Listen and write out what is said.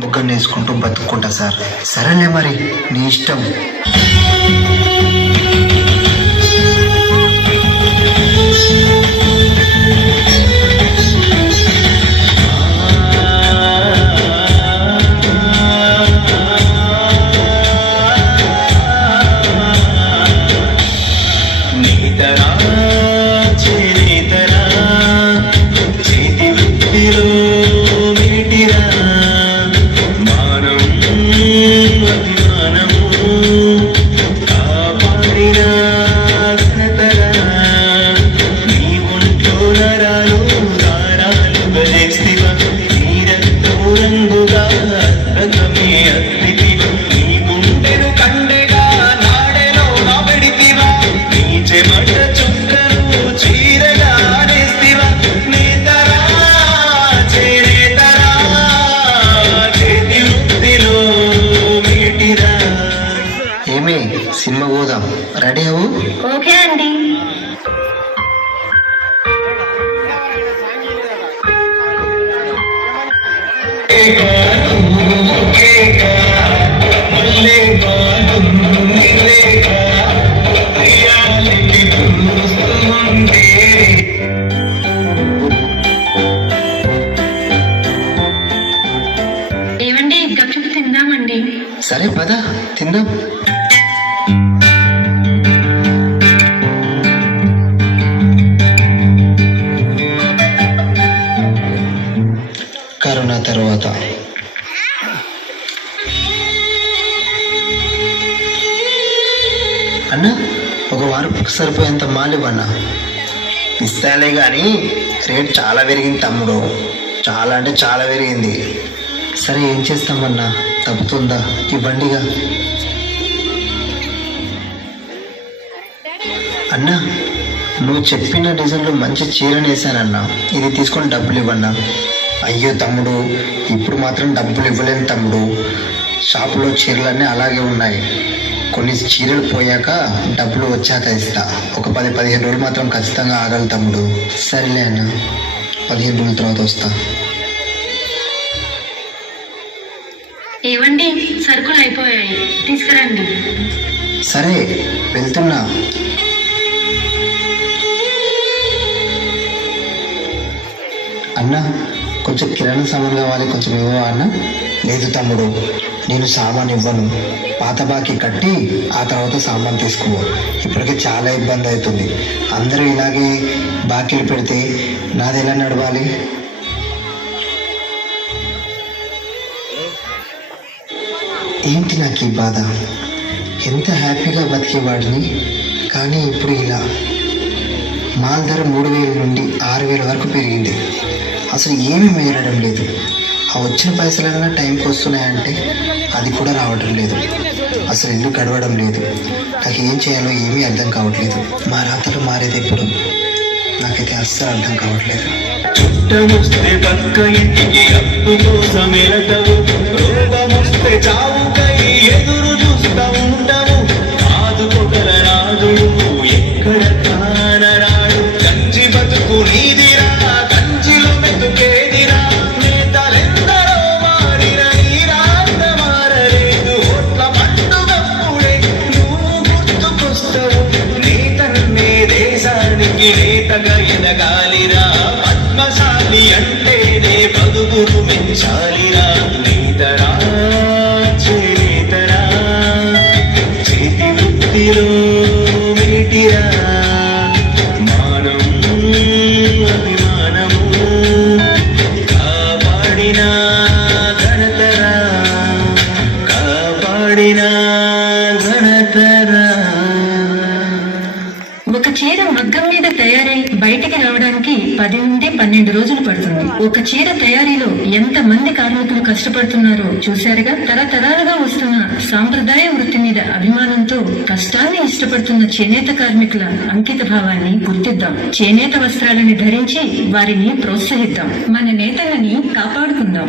బుగ్గని వేసుకుంటూ బతుక్కుంటా సార్. సరేలే మరి, నీ ఇష్టం. ఏమే, సినిమా పోదాం, రెడీ అవ్వు. ఓకే అండి. ఏమండి, గప్చుప్ తిందామండి. సరే పద, తిందాం. కరోనా తర్వాత అన్న, ఒక వారం సరిపోయేంత మాలివన్నా. ఇస్తాలే కానీ రేట్ చాలా పెరిగింది తమ్ముడు, చాలా అంటే చాలా పెరిగింది. సరే ఏం చేస్తామన్నా, తప్పుతుందా, ఇవ్వండిగా. అన్నా, నువ్వు చెప్పిన డిజైన్లో మంచి చీరని వేసానన్నా, ఇది తీసుకొని డబ్బులు ఇవ్వన్నా. అయ్యో తమ్ముడు, ఇప్పుడు మాత్రం డబ్బులు ఇవ్వలేను తమ్ముడు, షాపులో చీరలన్నీ అలాగే ఉన్నాయి. కొన్ని చీరలు పోయాక డబ్బులు వచ్చాక ఇస్తా. ఒక 10-15 రోజులు మాత్రం ఖచ్చితంగా ఆగాలి తమ్ముడు. సరేలే అన్న, 15 రోజుల తర్వాత వస్తా. ఏవండి, సరుకులు అయిపోయాయి, తీసుకురండి. సరే వెళ్తున్నా. అన్న, కొంచెం కిరాణా సామాన్ కావాలి, కొంచెం ఇవ్వవా అన్న? లేదు తమ్ముడు, నేను సామాన్ ఇవ్వను. పాత బాకీ కట్టి ఆ తర్వాత సామాన్ తీసుకో. ఇప్పటికే చాలా ఇబ్బంది అవుతుంది. అందరూ ఇలాగే బాకీలు పెడితే నాది ఎలా నడవాలి? ఏంటి నాకు ఈ బాధ? ఎంత హ్యాపీగా బతికేవాడిని, కానీ ఇప్పుడు ఇలా. మాల్ ధర 3000 నుండి 6000 వరకు పెరిగింది. అసలు ఏమీ మేరడం లేదు. ఆ వచ్చిన పైసలన్నా టైంకి వస్తున్నాయంటే అది కూడా రావడం లేదు. అసలు ఇల్లు గడవడం లేదు. నాకు ఏం చేయాలో ఏమీ అర్థం కావట్లేదు. మా రాతలు మారేది ఎప్పుడు? నాకైతే అస్సలు అర్థం కావట్లేదు. చుట్టమొస్తే పక్క ఇంటికి అప్పు కోసం వెళతావు, రోగమొస్తే చావుకై ఎదురు చూస్తా ఉంటావు. ఆదుకొకల రాదు ఎక్కడ కానరాడు, కంచి బతుకు నీదిరా, కంచిలో మెతుకేదిరా. నేతలెందరో మారిన నీ రాత మారలేదు. ఓట్ల పండుగప్పుడే నువ్వు గుర్తుకొస్తావు. నేతన్నే దేశానికి నేతగా ఎదగాలిరా. పద్మశాలి అంటేనే బదుగురు మెచ్చాలిరా. నేతరా చేతరా, చేతి వృత్తిలో మేటిరా. మానం అభిమానము కాపాడిన ఘనతరా, కాపాడిన ఘనతరా. ఒక చీర మగ్గం మీద తయారై బయటికి రావడానికి 10 నుండి 12 రోజులు పడుతుంది. ఒక చీర తయారీలో ఎంత మంది కార్మికులు కష్టపడుతున్నారో చూశారుగా. తరతరాలుగా వస్తున్న సాంప్రదాయ వృత్తి మీద అభిమానంతో కష్టాన్ని ఇష్టపడుతున్న చేనేత కార్మికుల అంకిత భావాన్ని గుర్తిద్దాం. చేనేత వస్త్రాలని ధరించి వారిని ప్రోత్సహిద్దాం. మన నేతలని కాపాడుకుందాం.